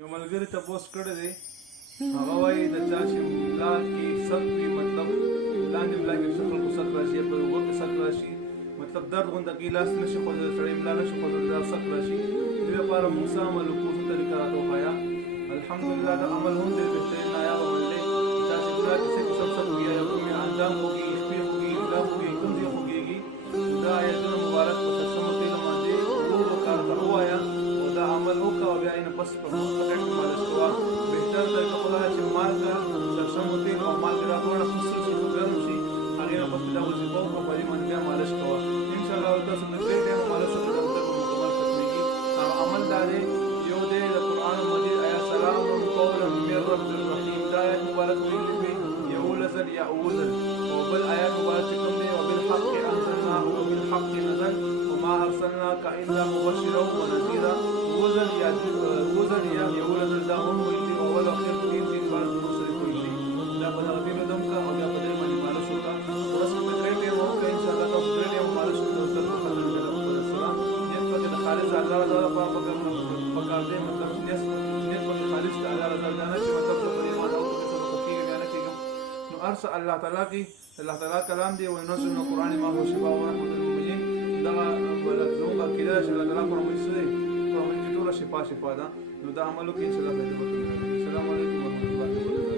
یو ملګري تپوس کړی دی، هغه وایي د چا چې ملا کې سک وي، مطلب لاندې ملا کې څه خلکو سک راشي، په اوږه کې سک راشي، مطلب درد غونډه کې لاس نشي خوځېدلی، سړی ملا نشي خوځېدلی، دا سک راشي. دې لپاره موږ څه عمل وکړو، څه طریقه راته وښایه. الحمدلله دا عمل هم ډېر بهترین نایاب عمل دی. چا چې ملا کې څه قسم سک وي، یا کومې اندام خوږېږي، خپې خوږېږي، ملا خوږېږي، کوم ځای خوږېږي، دا آیتونه مبارک په سمو تېلو باندې ورو کار ته ووایه او دا عمل وکړه او بیا یې نه پس په مخکټ کې مالش کوه. بهتر طریقه خو دا ده چې مالګه، سرسمو تېل او مالګه دا دواړه ښه سیخ شي، ښه ګرم شي، هغې نه پس دا وظیفه وکړه، په دې باندې بیا مالش کوه. انشاءالله تاسو د درې ټایمه مالش وکړئ، دا درد به مکمل ختمېږي. هغه عمل دا دی، یو دی د قرآن مجید آیا سلام قولا من رب الرحیم، دا آیت مبارک ویلي وي 11 یا 9 او بل آیت مبارک چې کوم دی وبالحق انزلناه وبالحق نزل وما ارسلناک الا مبشرا ونذیرا، 9 یا 11 دا هم ویلي او اول اخر دین بار مشرک ویلي. دا په دغه دینو دم کا او بیا په دې باندې مالش وکړه. ورځ کې په درې ټایمه وکړئ، انشاءالله تاسو درې ټایمه مالش وکړئ او درد به ختم شي. السلام نیت پکې د خالص الله رضا لپاره پکار دی، مطلب نیت پکې خالص د الله رضا دا نه چې مطلب زه په دې باندې او پکې څه به کېږم یا نه کېږم. نو هر څه الله تعالی کې الله تعالی کلام دی، وینزل من القرآن ما هو شفاء ورحمة للمؤمنین. دغه زموږ عقیده ده چې الله تعالی فرمایي څه دی، فرمایي چې ټوله شفا ده. نو دا عمل وکړئ، انشاءالله فایده به ترې راشي. السلام علیکم ورحمة الله وبرکاته.